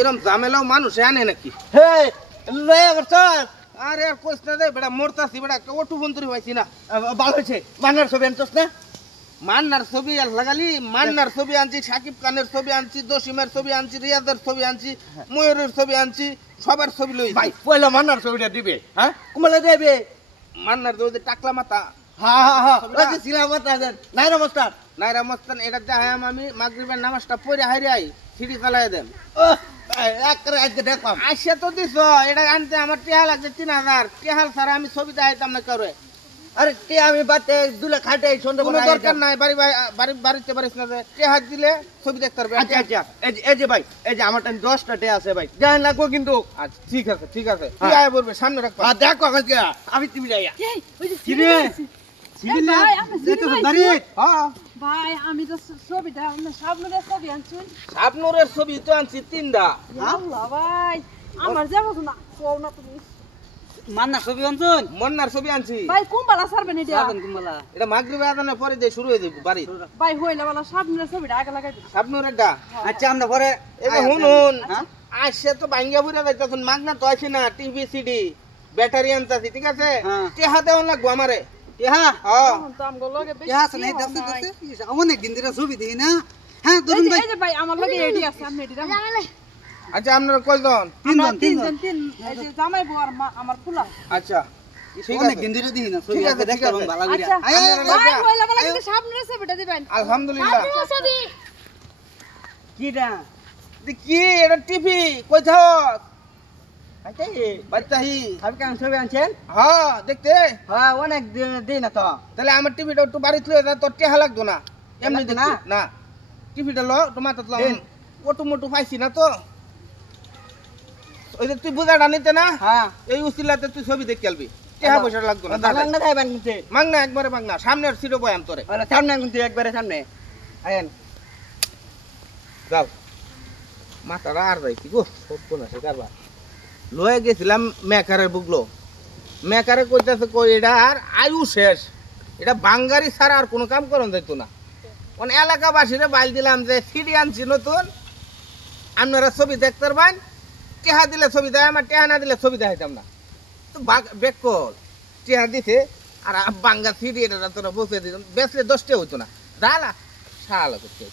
এরকম ঝামেলাও মানুষ আনে নাকি? হে লয়ে করছ আরে আর কইছ না রে বেটা, মরতাছি বেটা, ওটু বন্ধুরি হইছি না। ভালো হয়েছে মান্নার ছবি আনছস না? মান্নার ছবি আর লাগালি, মান্নার ছবি আনছি, সাকিব খানের ছবি আনছি, জসিমের ছবি আনছি, রিয়াজের ছবি আনছি, ময়ূরের ছবি আনছি, সবার ছবি লই। ভাই পয়লা মান্নার ছবিটা দিবে, হ্যাঁ কুমালে দেবে। মান্নার যে টাকলা মাথা, হ্যাঁ হ্যাঁ হ্যাঁ ওই যে সিনেমা তাদের নাইরা মাস্টার নাইরা মস্তান, এটা দেখাম আমি মাগরিবের নামাজটা পড়ে হাইরে আই, সিঁড়ি চালাই দেন। ও একবারে আজকে দেখলাম আইসা তো দিছ, এটা আনতে আমার টেহা লাগছে 3000, টেহাল ছাড়া আমি ছবি দেখাইতাম না কারো। আরে তে আমি বাতে দুলে খাটে সন্ধ্যা কোনো দরকার নাই, বাড়িতে পারিস না, টেহা দিলে ছবি দেখতে পারবে। আচ্ছা আচ্ছা এই যে ভাই, এই যে আমার টাইম 10টা টে আছে ভাই, জান লাগবো কিন্তু। আচ্ছা ঠিক আছে ঠিক আছে, তুই আয় বলবে সামনে রাখবা। আর দেখো আজকে আমি তুমি যাইয়া কি রে সিভিল ভাই আমি দাঁড়ি হ্যাঁ ভাই আমি তো ছবিটা সাবনুরের ছবি আনছুন। শাবনূরের ছবি তো আনছি 3টা। আল্লাহ ভাই আমার যাবো না কোও না তুমি মান্নার ছবি আনছুন? মন্নার ছবি আনছি ভাই কুম্বালা সারবেন এটা কুমালা এটা মাগরিব আজানের পরে দিয়ে শুরু হয়ে যাবে বাড়ি। ভাই হইলা বলা সাবনুরের ছবিটা আগে লাগাই দিন। শাবনূরেরটা আচ্ছা আমরা পরে এটা শুনুন, আসছে তো ভাঙ্গা বুড়া যাইতেছেন, মাগনা তো আসে না, টিভি সিডি ব্যাটারি আনতাছি, ঠিক আছে? টেহা দেওয়া লাগবো আমারে। হ্যাঁ হ্যাঁ তখন তো আমগো লগে বেশি আছে নাই দছে দছে অনেক দিন ধরে ছবি দেই না। হ্যাঁ এই যে এই যে ভাই আমার লগে রেডি আছে আপনি রেডি রাখুন। আচ্ছা আপনারা কয়জন? তিনজন এই যে জামাই বউ আর আমার ফুলা। আচ্ছা ঠিক অনেক আছে দিন ধরে দিই না ঠিক ছবি আছে, আছে ঠিক দেখতে আছে। ভালো করে। আচ্ছা আপনারা ভাই লাগা। হইলা বলা কিন্তু সাবনুরের ছবিটা দিবেন। আলহামদুলিল্লাহ। ছবি কিডা কি এটা টিভি কই থাক? আচ্ছা বাচ্চাহি আপনি কেন ছবি আনছেন? হ্যাঁ দেখতে। হ্যাঁ অনেক দিন না তো। তাহলে আমার টিভিটা একটু বাড়িতে লয়ে যা, তোর টেহা লাগতো না এমনি লাগতো দেখতে না? না। টিভিটা ল তোমার তো দেন। ওটু মোটু পাইছি না তো, ওই যে তুই বুঝাটা নিতে না, হ্যাঁ এই উসিলাতে তুই ছবি দেখতে আলবি, টেহা পয়সা লাগতো না। বাংলা খাইবেন কিন্তু মাগনা একবারে মাগনা, সামনের সিটো বয়াম তোরে। ওরা সামনে কিন্তু একবারে সামনে আয়েন যাও মাথাটা আর যাইছি গো, সব কোন আছে কারবার লয়ে গেছিলাম মেকারে বুকলো, মেকারে কইতাছে কই এটা আর আয়ু শেষ, এটা বাঙ্গারি ছাড়া আর কোনো কাম করন যাইতো না। মানে এলাকাবাসীরে বাইল দিলাম যে সিডি আনছি নতুন, আপনারা ছবি দেখতে পারবেন, টেহা দিলে ছবি দেয়, আমার টেহা না দিলে ছবি দেখাইতাম না। তো বেকল টেহা দিছে আর বাঙ্গা সিডি এটা তোরা বসে দিতাম, বেসলে 10টা হইতো না, দালা সারা করতে